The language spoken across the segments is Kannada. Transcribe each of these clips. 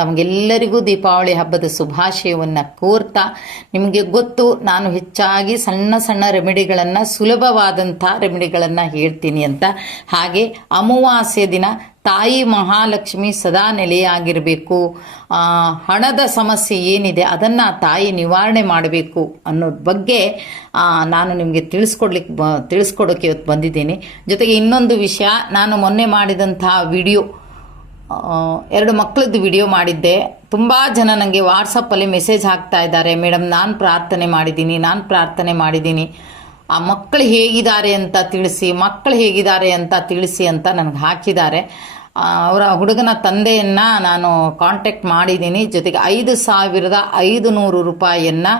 ತಮಗೆಲ್ಲರಿಗೂ ದೀಪಾವಳಿ ಹಬ್ಬದ ಶುಭಾಶಯವನ್ನು ಕೋರ್ತಾ, ನಿಮಗೆ ಗೊತ್ತು, ನಾನು ಹೆಚ್ಚಾಗಿ ಸಣ್ಣ ಸಣ್ಣ ರೆಮಿಡಿಗಳನ್ನು, ಸುಲಭವಾದಂಥ ರೆಮಿಡಿಗಳನ್ನು ಹೇಳ್ತೀನಿ ಅಂತ. ಹಾಗೆ ಅಮಾವಾಸ್ಯ ದಿನ ತಾಯಿ ಮಹಾಲಕ್ಷ್ಮಿ ಸದಾ ನೆಲೆಯಾಗಿರಬೇಕು. ಹಣದ ಸಮಸ್ಯೆ ಏನಿದೆ ಅದನ್ನು ತಾಯಿ ನಿವಾರಣೆ ಮಾಡಬೇಕು ಅನ್ನೋ ಬಗ್ಗೆ ನಾನು ನಿಮಗೆ ತಿಳಿಸ್ಕೊಡ್ಲಿಕ್ಕೆ ಬ, ತಿಳಿಸ್ಕೊಡೋಕೆ ಇವತ್ತು ಬಂದಿದ್ದೀನಿ. ಜೊತೆಗೆ ಇನ್ನೊಂದು ವಿಷಯ, ನಾನು ಮೊನ್ನೆ ಮಾಡಿದಂತಹ ವಿಡಿಯೋ ಎರಡು ಮಕ್ಕಳದ್ದು ವಿಡಿಯೋ ಮಾಡಿದ್ದೆ. ತುಂಬ ಜನ ನನಗೆ ವಾಟ್ಸಪ್ಪಲ್ಲಿ ಮೆಸೇಜ್ ಹಾಕ್ತಾ ಇದ್ದಾರೆ. ಮೇಡಮ್, ನಾನು ಪ್ರಾರ್ಥನೆ ಮಾಡಿದ್ದೀನಿ, ನಾನು ಪ್ರಾರ್ಥನೆ ಮಾಡಿದ್ದೀನಿ. ಆ ಮಕ್ಕಳು ಹೇಗಿದ್ದಾರೆ ಅಂತ ತಿಳಿಸಿ ಮಕ್ಕಳು ಹೇಗಿದ್ದಾರೆ ಅಂತ ತಿಳಿಸಿ ಅಂತ ನನಗೆ ಹಾಕಿದ್ದಾರೆ. ಅವರ ಹುಡುಗನ ತಂದೆಯನ್ನು ನಾನು ಕಾಂಟ್ಯಾಕ್ಟ್ ಮಾಡಿದ್ದೀನಿ. ಜೊತೆಗೆ ಐದು ಸಾವಿರದ ಐದು ನೂರು ರೂಪಾಯಿಯನ್ನು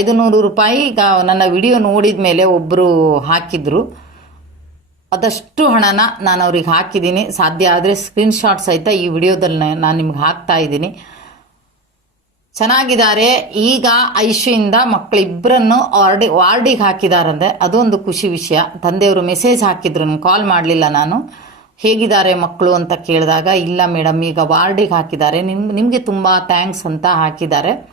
ಐದು ನೂರು ರೂಪಾಯಿ ಈಗ ನನ್ನ ವಿಡಿಯೋ ನೋಡಿದ ಮೇಲೆ ಒಬ್ಬರು ಹಾಕಿದ್ರು. ಅದಷ್ಟು ಹಣನ ನಾನು ಅವ್ರಿಗೆ ಹಾಕಿದ್ದೀನಿ. ಸಾಧ್ಯ ಆದರೆ ಸ್ಕ್ರೀನ್ಶಾಟ್ ಸಹಿತ ಈ ವಿಡಿಯೋದಲ್ಲಿ ನಾನು ನಿಮ್ಗೆ ಹಾಕ್ತಾ ಇದ್ದೀನಿ. ಚೆನ್ನಾಗಿದ್ದಾರೆ. ಈಗ ಐಶುಯಿಂದ ಮಕ್ಕಳಿಬ್ಬರನ್ನು ವಾರ್ಡಿ ವಾರ್ಡಿಗೆ ಹಾಕಿದಾರಂತೆ. ಅದೊಂದು ಖುಷಿ ವಿಷಯ. ತಂದೆಯವರು ಮೆಸೇಜ್ ಹಾಕಿದ್ರು ಕಾಲ್ ಮಾಡಲಿಲ್ಲ ನಾನು. ಹೇಗಿದ್ದಾರೆ ಮಕ್ಕಳು ಅಂತ ಕೇಳಿದಾಗ, ಇಲ್ಲ ಮೇಡಮ್, ಈಗ ವಾರ್ಡಿಗೆ ಹಾಕಿದ್ದಾರೆ. ನಿಮ್ ನಿಮಗೆ ತುಂಬ ಥ್ಯಾಂಕ್ಸ್ ಅಂತ ಹಾಕಿದ್ದಾರೆ.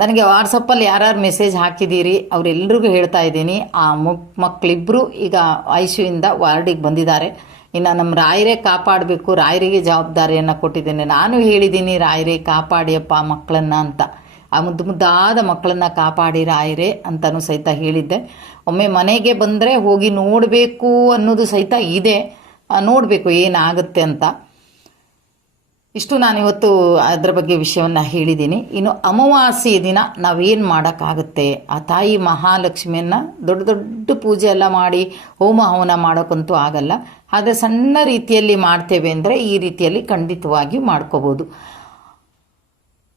ನನಗೆ ವಾಟ್ಸಪ್ಪಲ್ಲಿ ಯಾರ್ಯಾರು ಮೆಸೇಜ್ ಹಾಕಿದ್ದೀರಿ ಅವರೆಲ್ಲರಿಗೂ ಹೇಳ್ತಾ ಇದ್ದೀನಿ. ಆ ಮಕ್ ಮಕ್ಕಳಿಬ್ಬರು ಈಗ ಐಶುವಿಂದ ವಾರ್ಡಿಗೆ ಬಂದಿದ್ದಾರೆ. ಇನ್ನು ನಮ್ಮ ರಾಯರೇ ಕಾಪಾಡಬೇಕು, ರಾಯರಿಗೆ ಜವಾಬ್ದಾರಿಯನ್ನು ಕೊಟ್ಟಿದ್ದೇನೆ. ನಾನು ಹೇಳಿದ್ದೀನಿ, ರಾಯರೇ ಕಾಪಾಡಿಯಪ್ಪ ಮಕ್ಕಳನ್ನ ಅಂತ. ಆ ಮುದ್ದು ಮುದ್ದಾದ ಮಕ್ಕಳನ್ನ ಕಾಪಾಡಿ ರಾಯರೇ ಅಂತಲೂ ಸಹಿತ ಹೇಳಿದ್ದೆ. ಒಮ್ಮೆ ಮನೆಗೆ ಬಂದರೆ ಹೋಗಿ ನೋಡಬೇಕು ಅನ್ನೋದು ಸಹಿತ ಇದೆ. ನೋಡಬೇಕು ಏನಾಗುತ್ತೆ ಅಂತ. ಇಷ್ಟು ನಾನು ಇವತ್ತು ಅದರ ಬಗ್ಗೆ ವಿಷಯವನ್ನು ಹೇಳಿದ್ದೀನಿ. ಇನ್ನು ಅಮಾವಾಸ್ಯೆ ದಿನ ನಾವೇನು ಮಾಡೋಕ್ಕಾಗುತ್ತೆ? ಆ ತಾಯಿ ಮಹಾಲಕ್ಷ್ಮಿಯನ್ನು ದೊಡ್ಡ ದೊಡ್ಡ ಪೂಜೆ ಎಲ್ಲ ಮಾಡಿ ಹೋಮ ಹವನ ಮಾಡೋಕ್ಕಂತೂ ಆಗಲ್ಲ. ಆದರೆ ಸಣ್ಣ ರೀತಿಯಲ್ಲಿ ಮಾಡ್ತೇವೆ ಅಂದರೆ ಈ ರೀತಿಯಲ್ಲಿ ಖಂಡಿತವಾಗಿ ಮಾಡ್ಕೋಬೋದು.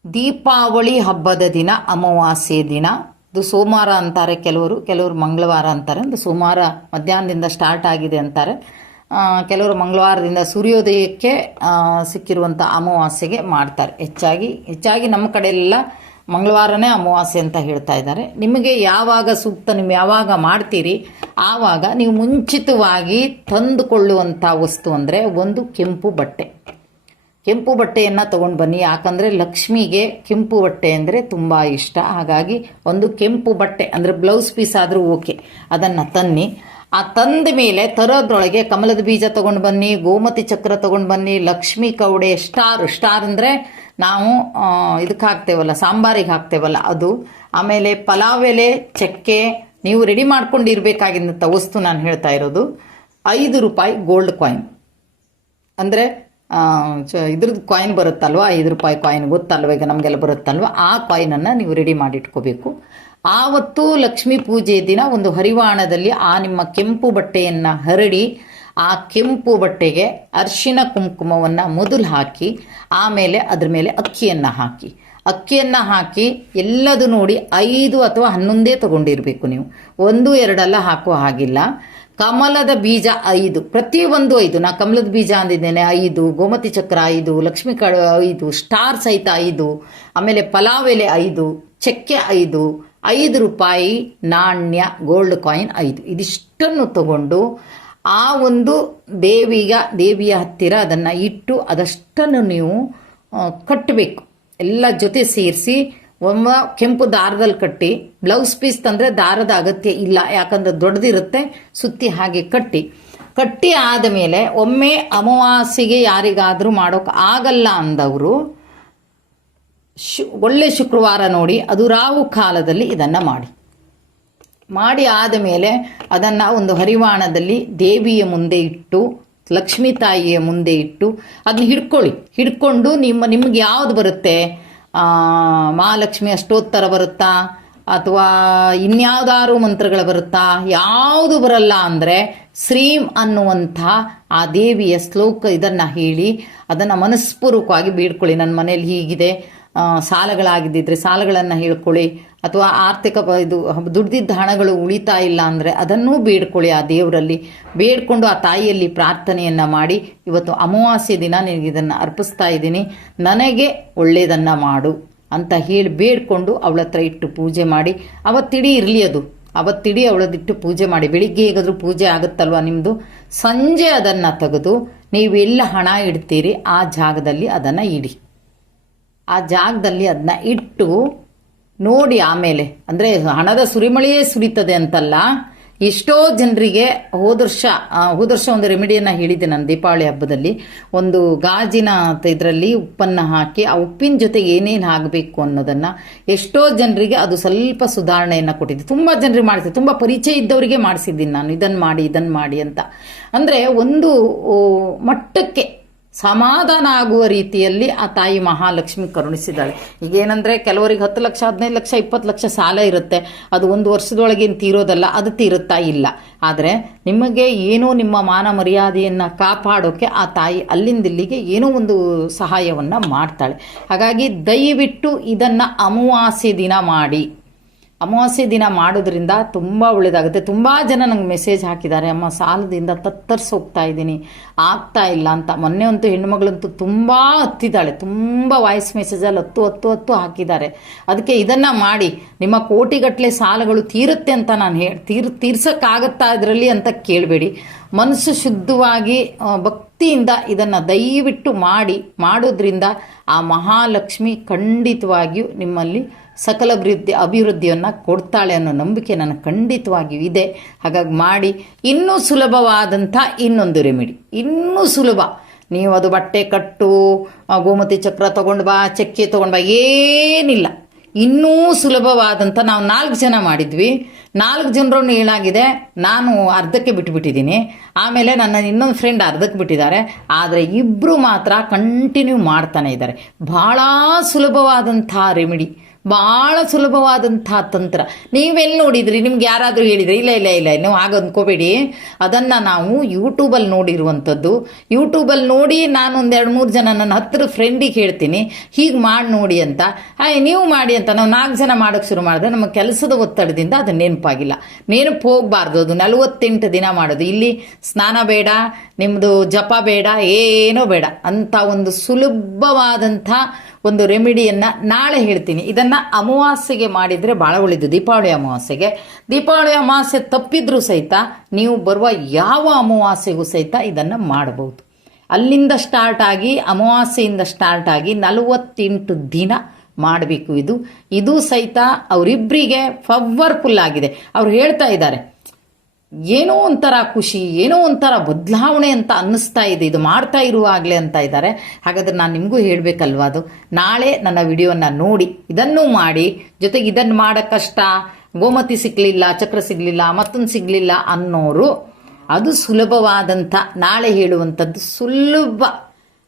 ದೀಪಾವಳಿ ಹಬ್ಬದ ದಿನ, ಅಮಾವಾಸ್ಯೆ ದಿನ. ಇದು ಸೋಮವಾರ ಅಂತಾರೆ ಕೆಲವರು. ಕೆಲವರು ಮಂಗಳವಾರ ಅಂತಾರೆ. ಒಂದು ಸೋಮವಾರ ಮಧ್ಯಾಹ್ನದಿಂದ ಸ್ಟಾರ್ಟ್ ಆಗಿದೆ ಅಂತಾರೆ. ಕೆಲವರು ಮಂಗಳವಾರದಿಂದ ಸೂರ್ಯೋದಯಕ್ಕೆ ಸಿಕ್ಕಿರುವಂಥ ಅಮಾವಾಸ್ಯೆಗೆ ಮಾಡ್ತಾರೆ. ಹೆಚ್ಚಾಗಿ ಹೆಚ್ಚಾಗಿ ನಮ್ಮ ಕಡೆಯೆಲ್ಲ ಮಂಗಳವಾರನೇ ಅಮಾವಾಸ್ಯೆ ಅಂತ ಹೇಳ್ತಾ ಇದ್ದಾರೆ. ನಿಮಗೆ ಯಾವಾಗ ಸೂಕ್ತ ನೀವು ಯಾವಾಗ ಮಾಡ್ತೀರಿ, ಆವಾಗ ನೀವು ಮುಂಚಿತವಾಗಿ ತಂದುಕೊಳ್ಳುವಂಥ ವಸ್ತು ಅಂದರೆ ಒಂದು ಕೆಂಪು ಬಟ್ಟೆ. ಕೆಂಪು ಬಟ್ಟೆಯನ್ನು ತಗೊಂಡು ಬನ್ನಿ. ಯಾಕಂದರೆ ಲಕ್ಷ್ಮಿಗೆ ಕೆಂಪು ಬಟ್ಟೆ ಅಂದರೆ ತುಂಬ ಇಷ್ಟ. ಹಾಗಾಗಿ ಒಂದು ಕೆಂಪು ಬಟ್ಟೆ, ಅಂದರೆ ಬ್ಲೌಸ್ ಪೀಸ್ ಆದರೂ ಓಕೆ. ಅದನ್ನು ತನ್ನಿ. ಆ ತಂದ ಮೇಲೆ ತರೋದ್ರೊಳಗೆ ಕಮಲದ ಬೀಜ ತಗೊಂಡು ಬನ್ನಿ, ಗೋಮತಿ ಚಕ್ರ ತಗೊಂಡು ಬನ್ನಿ, ಲಕ್ಷ್ಮಿ ಕೌಡೆ ಸ್ಟಾರ್ ಸ್ಟಾರ್ ಅಂದರೆ ನಾವು ಇದಕ್ಕೆ ಹಾಕ್ತೇವಲ್ಲ, ಸಾಂಬಾರಿಗೆ ಹಾಕ್ತೇವಲ್ಲ ಅದು. ಆಮೇಲೆ ಪಲಾವ್ ಎಲೆ, ಚಕ್ಕೆ, ನೀವು ರೆಡಿ ಮಾಡ್ಕೊಂಡಿರ್ಬೇಕಾಗಿದ್ದಂಥ ವಸ್ತು ನಾನು ಹೇಳ್ತಾ ಇರೋದು. ಐದು ರೂಪಾಯಿ ಗೋಲ್ಡ್ ಕಾಯಿನ್ ಅಂದರೆ ಇದ್ರದ್ದು ಕಾಯಿನ್ ಬರುತ್ತಲ್ವ? ಐದು ರೂಪಾಯಿ ಕಾಯಿನ್ ಗೊತ್ತಲ್ವ? ಈಗ ನಮಗೆಲ್ಲ ಬರುತ್ತಲ್ವ? ಆ ಕಾಯಿನನ್ನು ನೀವು ರೆಡಿ ಮಾಡಿಟ್ಕೋಬೇಕು. ಆವತ್ತು ಲಕ್ಷ್ಮಿ ಪೂಜೆ ದಿನ ಒಂದು ಹರಿವಾಣದಲ್ಲಿ ಆ ನಿಮ್ಮ ಕೆಂಪು ಬಟ್ಟೆಯನ್ನು ಹರಡಿ, ಆ ಕೆಂಪು ಬಟ್ಟೆಗೆ ಅರಿಶಿನ ಕುಂಕುಮವನ್ನು ಮೊದಲು ಹಾಕಿ, ಆಮೇಲೆ ಅದ್ರ ಮೇಲೆ ಅಕ್ಕಿಯನ್ನು ಹಾಕಿ. ಅಕ್ಕಿಯನ್ನು ಹಾಕಿ ಎಲ್ಲದು ನೋಡಿ ಐದು ಅಥವಾ ಹನ್ನೊಂದೇ ತಗೊಂಡಿರಬೇಕು ನೀವು. ಒಂದು, ಎರಡೆಲ್ಲ ಹಾಕೋ ಹಾಗಿಲ್ಲ. ಕಮಲದ ಬೀಜ ಐದು. ಪ್ರತಿಯೊಂದು ಐದು. ನಾ ಕಮಲದ ಬೀಜ ಅಂದಿದ್ದೇನೆ, ಐದು. ಗೋಮತಿ ಚಕ್ರ ಐದು. ಲಕ್ಷ್ಮಿ ಕಡ ಐದು. ಸ್ಟಾರ್ ಸಹಿತ ಐದು. ಆಮೇಲೆ ಪಲಾವ್ ಎಲೆ ಐದು. ಚಕ್ಕೆ ಐದು. ಐದು ರೂಪಾಯಿ ನಾಣ್ಯ, ಗೋಲ್ಡ್ ಕಾಯಿನ್ ಐದು. ಇದಿಷ್ಟನ್ನು ತಗೊಂಡು ಆ ಒಂದು ದೇವಿಗ, ದೇವಿಯ ಹತ್ತಿರ ಅದನ್ನು ಇಟ್ಟು ಅದಷ್ಟನ್ನು ನೀವು ಕಟ್ಟಬೇಕು ಎಲ್ಲ ಜೊತೆ ಸೇರಿಸಿ ಒಮ್ಮ ಕೆಂಪು ದಾರದಲ್ಲಿ ಕಟ್ಟಿ ಬ್ಲೌಸ್ ಪೀಸ್ ತಂದರೆ ದಾರದ ಅಗತ್ಯ ಇಲ್ಲ, ಯಾಕಂದ್ರೆ ದೊಡ್ಡದಿರುತ್ತೆ, ಸುತ್ತಿ ಹಾಗೆ ಕಟ್ಟಿ. ಕಟ್ಟಿ ಆದ ಮೇಲೆ ಒಮ್ಮೆ ಅಮಾವಾಸ್ಯೆಗೆ ಯಾರಿಗಾದರೂ ಮಾಡೋಕೆ ಆಗಲ್ಲ ಅಂದವರು, ಶು, ಒಳ್ಳೆ ಶುಕ್ರವಾರ ನೋಡಿ, ಅದು ರಾವು ಕಾಲದಲ್ಲಿ ಇದನ್ನು ಮಾಡಿ. ಮಾಡಿ ಆದ ಮೇಲೆ ಅದನ್ನು ಒಂದು ಹರಿವಾಣದಲ್ಲಿ ದೇವಿಯ ಮುಂದೆ ಇಟ್ಟು, ಲಕ್ಷ್ಮೀ ತಾಯಿಯ ಮುಂದೆ ಇಟ್ಟು ಅದನ್ನ ಹಿಡ್ಕೊಳ್ಳಿ. ಹಿಡ್ಕೊಂಡು ನಿಮ್ಮ, ನಿಮ್ಗೆ ಯಾವುದು ಬರುತ್ತೆ? ಮಹಾಲಕ್ಷ್ಮಿ ಅಷ್ಟೋತ್ತರ ಬರುತ್ತಾ? ಅಥವಾ ಇನ್ಯಾವುದಾರು ಮಂತ್ರಗಳು ಬರುತ್ತಾ? ಯಾವುದು ಬರಲ್ಲ ಅಂದರೆ ಶ್ರೀಂ ಅನ್ನುವಂಥ ಆ ದೇವಿಯ ಶ್ಲೋಕ ಇದನ್ನು ಹೇಳಿ, ಅದನ್ನು ಮನಸ್ಪೂರ್ವಕವಾಗಿ ಬೇಡ್ಕೊಳ್ಳಿ. ನನ್ನ ಮನೇಲಿ ಹೀಗಿದೆ. ಸಾಲಗಳಾಗಿದ್ದಿದ್ರೆ ಸಾಲಗಳನ್ನು ಹೇಳ್ಕೊಳ್ಳಿ. ಅಥವಾ ಆರ್ಥಿಕ ಇದು ದುಡ್ದಿದ್ದ ಹಣಗಳು ಉಳಿತಾ ಇಲ್ಲ ಅಂದರೆ ಅದನ್ನೂ ಬೇಡ್ಕೊಳ್ಳಿ ಆ ದೇವರಲ್ಲಿ. ಬೇಡ್ಕೊಂಡು ಆ ತಾಯಿಯಲ್ಲಿ ಪ್ರಾರ್ಥನೆಯನ್ನು ಮಾಡಿ. ಇವತ್ತು ಅಮಾವಾಸ್ಯೆ ದಿನ ನಿನಗೆ ಇದನ್ನು ಅರ್ಪಿಸ್ತಾ ಇದ್ದೀನಿ. ನನಗೆ ಒಳ್ಳೆಯದನ್ನು ಮಾಡು ಅಂತ ಹೇಳಿ ಬೇಡ್ಕೊಂಡು ಅವಳ ಹತ್ರ ಇಟ್ಟು ಪೂಜೆ ಮಾಡಿ. ಅವತ್ತಿಡೀ ಇರಲಿ ಅದು. ಅವತ್ತಿಡೀ ಅವಳದಿಟ್ಟು ಪೂಜೆ ಮಾಡಿ. ಬೆಳಿಗ್ಗೆ ಹೇಗಾದರೂ ಪೂಜೆ ಆಗುತ್ತಲ್ವ ನಿಮ್ಮದು ಸಂಜೆ ಅದನ್ನು ತೆಗೆದು ನೀವೆಲ್ಲ ಹಣ ಇಡ್ತೀರಿ. ಆ ಜಾಗದಲ್ಲಿ ಅದನ್ನು ಇಡಿ. ಆ ಜಾಗದಲ್ಲಿ ಅದನ್ನ ಇಟ್ಟು ನೋಡಿ ಆಮೇಲೆ, ಅಂದರೆ ಹಣದ ಸುರಿಮಳೆಯೇ ಸುರಿತದೆ ಅಂತಲ್ಲ, ಎಷ್ಟೋ ಜನರಿಗೆ ಹೋದರ್ಷ ಹೋದರ್ಷ ಒಂದು ರೆಮಿಡಿಯನ್ನು ಹೇಳಿದ್ದೆ ನಾನು ದೀಪಾವಳಿ ಹಬ್ಬದಲ್ಲಿ. ಒಂದು ಗಾಜಿನ ಇದರಲ್ಲಿ ಉಪ್ಪನ್ನು ಹಾಕಿ, ಆ ಉಪ್ಪಿನ ಜೊತೆಗೆ ಏನೇನು ಆಗಬೇಕು ಅನ್ನೋದನ್ನು ಎಷ್ಟೋ ಜನರಿಗೆ ಅದು ಸ್ವಲ್ಪ ಸುಧಾರಣೆಯನ್ನು ಕೊಟ್ಟಿದ್ದೆ ತುಂಬ ಜನರಿಗೆ ಮಾಡಿಸಿದೆ ತುಂಬ ಪರಿಚಯ ಇದ್ದವರಿಗೆ ಮಾಡಿಸಿದ್ದೀನಿ ನಾನು. ಇದನ್ನು ಮಾಡಿ ಇದನ್ನು ಮಾಡಿ ಅಂತ. ಅಂದರೆ ಒಂದು ಮಟ್ಟಕ್ಕೆ ಸಮಾಧಾನ ಆಗುವ ರೀತಿಯಲ್ಲಿ ಆ ತಾಯಿ ಮಹಾಲಕ್ಷ್ಮಿ ಕರುಣಿಸಿದ್ದಾಳೆ. ಏನಂದ್ರೆ ಕೆಲವರಿಗೆ ಹತ್ತು ಲಕ್ಷ, ಹದಿನೈದು ಲಕ್ಷ, ಇಪ್ಪತ್ತು ಲಕ್ಷ ಸಾಲ ಇರುತ್ತೆ. ಅದು ಒಂದು ವರ್ಷದೊಳಗೇನು ತೀರೋದಲ್ಲ, ಅದು ತೀರುತ್ತಾ ಇಲ್ಲ. ಆದರೆ ನಿಮಗೆ ಏನೋ ನಿಮ್ಮ ಮಾನ ಮರ್ಯಾದೆಯನ್ನು ಕಾಪಾಡೋಕೆ ಆ ತಾಯಿ ಅಲ್ಲಿಂದ ಇಲ್ಲಿಗೆ ಏನೋ ಒಂದು ಸಹಾಯವನ್ನು ಮಾಡ್ತಾಳೆ. ಹಾಗಾಗಿ ದಯವಿಟ್ಟು ಇದನ್ನು ಅಮಾವಾಸ್ಯೆ ದಿನ ಮಾಡಿ. ಅಮಾವಾಸ್ಯೆ ದಿನ ಮಾಡೋದ್ರಿಂದ ತುಂಬ ಒಳ್ಳೆಯದಾಗುತ್ತೆ ತುಂಬ ಜನ ನಂಗೆ ಮೆಸೇಜ್ ಹಾಕಿದ್ದಾರೆ, ಅಮ್ಮ, ಸಾಲದಿಂದ ತತ್ತರಿಸಿ ಹೋಗ್ತಾ ಇದ್ದೀನಿ, ಆಗ್ತಾ ಇಲ್ಲ ಅಂತ. ಮೊನ್ನೆ ಅಂತೂ ಹೆಣ್ಮಗಳಂತೂ ತುಂಬ ಹತ್ತಿದ್ದಾಳೆ. ತುಂಬ ವಾಯ್ಸ್ ಮೆಸೇಜಲ್ಲಿ ಹತ್ತು ಹತ್ತು ಹತ್ತು ಹಾಕಿದ್ದಾರೆ. ಅದಕ್ಕೆ ಇದನ್ನು ಮಾಡಿ, ನಿಮ್ಮ ಕೋಟಿಗಟ್ಟಲೆ ಸಾಲಗಳು ತೀರುತ್ತೆ ಅಂತ ನಾನು ಹೇಳಿ ತೀರ್, ತೀರ್ಸೋಕ್ಕಾಗತ್ತಾ ಇದರಲ್ಲಿ ಅಂತ ಕೇಳಬೇಡಿ. ಮನಸ್ಸು ಶುದ್ಧವಾಗಿ ಭಕ್ತಿಯಿಂದ ಇದನ್ನು ದಯವಿಟ್ಟು ಮಾಡಿ, ಮಾಡೋದ್ರಿಂದ ಆ ಮಹಾಲಕ್ಷ್ಮಿ ಖಂಡಿತವಾಗಿಯೂ ನಿಮ್ಮಲ್ಲಿ ಸಕಲ ಅಭಿವೃದ್ಧಿ ಅಭಿವೃದ್ಧಿಯನ್ನು ಕೊಡ್ತಾಳೆ ಅನ್ನೋ ನಂಬಿಕೆ ನನಗೆ ಖಂಡಿತವಾಗಿಯೂ ಇದೆ. ಹಾಗಾಗಿ ಮಾಡಿ, ಇನ್ನೂ ಸುಲಭವಾದಂಥ ಇನ್ನೊಂದು ರೆಮಿಡಿ. ಇನ್ನೂ ಸುಲಭ. ನೀವು ಅದು ಬಟ್ಟೆ ಕಟ್ಟು ಗೋಮತಿ ಚಕ್ರ ತಗೊಂಡು ಬಾ, ಚಕ್ಕೆ ತಗೊಂಡು ಬಾ, ಏನಿಲ್ಲ. ಇನ್ನೂ ಸುಲಭವಾದಂಥ, ನಾವು ನಾಲ್ಕು ಜನ ಮಾಡಿದ್ವಿ. ನಾಲ್ಕು ಜನರನ್ನು ಏನಾಗಿದೆ, ನಾನು ಅರ್ಧಕ್ಕೆ ಬಿಟ್ಟುಬಿಟ್ಟಿದ್ದೀನಿ ಆಮೇಲೆ ನನ್ನ ಇನ್ನೊಂದು ಫ್ರೆಂಡ್ ಅರ್ಧಕ್ಕೆ ಬಿಟ್ಟಿದ್ದಾರೆ. ಆದರೆ ಇಬ್ಬರು ಮಾತ್ರ ಕಂಟಿನ್ಯೂ ಮಾಡ್ತಾನೆ ಇದ್ದಾರೆ. ಭಾಳ ಸುಲಭವಾದಂಥ ರೆಮಿಡಿ. ಭಾಳ ಸುಲಭವಾದಂಥ ತಂತ್ರ. ನೀವೆಲ್ಲಿ ನೋಡಿದ್ರಿ, ನಿಮ್ಗೆ ಯಾರಾದರೂ ಹೇಳಿದ್ರಿ, ಇಲ್ಲ ಇಲ್ಲ ಇಲ್ಲ ನೀವು ಆಗ ಅಂದ್ಕೋಬೇಡಿ ಅದನ್ನು ನಾವು ಯೂಟ್ಯೂಬಲ್ಲಿ ನೋಡಿರುವಂಥದ್ದು. ಯೂಟ್ಯೂಬಲ್ಲಿ ನೋಡಿ ನಾನು ಒಂದು ಎರಡು, ಮೂರು ಜನ ನನ್ನ ಹತ್ತಿರ ಫ್ರೆಂಡಿಗೆ ಹೇಳ್ತೀನಿ, ಹೀಗೆ ಮಾಡಿ ನೋಡಿ ಅಂತ. ಆಯ್ ನೀವು ಮಾಡಿ ಅಂತ. ನಾವು ನಾಲ್ಕು ಜನ ಮಾಡೋಕ್ಕೆ ಶುರು ಮಾಡಿದ್ರೆ ನಮ್ಮ ಕೆಲಸದ ಒತ್ತಡದಿಂದ ಅದು ನೆನಪಾಗಿಲ್ಲ. ನೆನಪು ಹೋಗಬಾರ್ದು, ಅದು ನಲವತ್ತೆಂಟು ದಿನ ಮಾಡೋದು. ಇಲ್ಲಿ ಸ್ನಾನ ಬೇಡ ನಿಮ್ಮದು ಜಪ ಬೇಡ, ಏನೂ ಬೇಡ. ಅಂತ ಒಂದು ಸುಲಭವಾದಂಥ ಒಂದು ರೆಮಿಡಿಯನ್ನು ನಾಳೆ ಹೇಳ್ತೀನಿ. ಇದನ್ನು ಅಮಾವಾಸ್ಯೆಗೆ ಮಾಡಿದರೆ ಭಾಳ ಒಳ್ಳೆಯದು ದೀಪಾವಳಿ ಅಮಾವಾಸ್ಯೆಗೆ. ದೀಪಾವಳಿ ಅಮಾವಾಸ್ಯೆ ತಪ್ಪಿದ್ರೂ ಸಹಿತ ನೀವು ಬರುವ ಯಾವ ಅಮಾವಾಸ್ಯೆಗೂ ಸಹಿತ ಇದನ್ನು ಮಾಡಬಹುದು. ಅಲ್ಲಿಂದ ಸ್ಟಾರ್ಟ್ ಆಗಿ, ಅಮಾವಾಸ್ಯೆಯಿಂದ ಸ್ಟಾರ್ಟ್ ಆಗಿ ನಲವತ್ತೆಂಟು ದಿನ ಮಾಡಬೇಕು ಇದು. ಇದು ಸಹಿತ ಅವರಿಬ್ಬರಿಗೆ ಪವರ್ಫುಲ್ ಆಗಿದೆ. ಅವ್ರು ಹೇಳ್ತಾ ಇದ್ದಾರೆ ಏನೋ ಒಂಥರ ಖುಷಿ, ಏನೋ ಒಂಥರ ಬದಲಾವಣೆ ಅಂತ ಅನ್ನಿಸ್ತಾ ಇದೆ. ಇದು ಮಾಡ್ತಾ ಇರುವಾಗಲೇ ಅಂತ ಇದ್ದಾರೆ. ಹಾಗಾದ್ರೆ ನಾನು ನಿಮಗೂ ಹೇಳಬೇಕಲ್ವ ಅದು? ನಾಳೆ ನನ್ನ ವಿಡಿಯೋನ ನೋಡಿ, ಇದನ್ನು ಮಾಡಿ, ಜೊತೆಗೆ ಇದನ್ನು ಮಾಡೋಕ್ಕಷ್ಟ ಗೋಮತಿ ಸಿಗಲಿಲ್ಲ, ಚಕ್ರ ಸಿಗಲಿಲ್ಲ, ಮತ್ತೊಂದು ಸಿಗಲಿಲ್ಲ ಅನ್ನೋರು, ಅದು ಸುಲಭವಾದಂಥ, ನಾಳೆ ಹೇಳುವಂಥದ್ದು ಸುಲಭ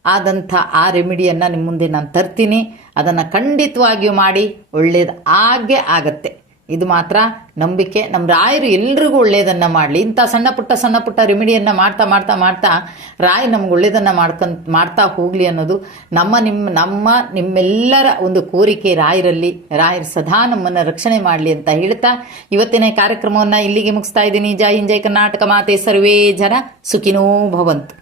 ಆದಂಥ ಆ ರೆಮಿಡಿಯನ್ನು ನಿಮ್ಮ ಮುಂದೆ ನಾನು ತರ್ತೀನಿ. ಅದನ್ನು ಖಂಡಿತವಾಗಿಯೂ ಮಾಡಿ, ಒಳ್ಳೇದು ಆಗೇ ಆಗತ್ತೆ. ಇದು ಮಾತ್ರ ನಂಬಿಕೆ. ನಮ್ಮ ರಾಯರು ಎಲ್ರಿಗೂ ಒಳ್ಳೆಯದನ್ನು ಮಾಡಲಿ. ಇಂಥ ಸಣ್ಣ ಪುಟ್ಟ ಸಣ್ಣ ಪುಟ್ಟ ರೆಮಿಡಿಯನ್ನು ಮಾಡ್ತಾ ಮಾಡ್ತಾ ಮಾಡ್ತಾ ರಾಯ್ ನಮ್ಗೆ ಒಳ್ಳೆಯದನ್ನು ಮಾಡ್ಕೊಂತ ಮಾಡ್ತಾ ಹೋಗಲಿ ಅನ್ನೋದು ನಮ್ಮ ನಿಮ್ಮ ನಮ್ಮ ನಿಮ್ಮೆಲ್ಲರ ಒಂದು ಕೋರಿಕೆ ರಾಯರಲ್ಲಿ. ರಾಯರು ಸದಾ ನಮ್ಮನ್ನು ರಕ್ಷಣೆ ಮಾಡಲಿ ಅಂತ ಹೇಳ್ತಾ ಇವತ್ತಿನ ಕಾರ್ಯಕ್ರಮವನ್ನು ಇಲ್ಲಿಗೆ ಮುಗಿಸ್ತಾ ಇದ್ದೀನಿ. ಜೈ ಹಿಂದ್, ಜೈ ಕರ್ನಾಟಕ. ಮಾತೆ ಸರ್ವೇ ಜನ ಸುಖಿನೋ ಭವಂತು.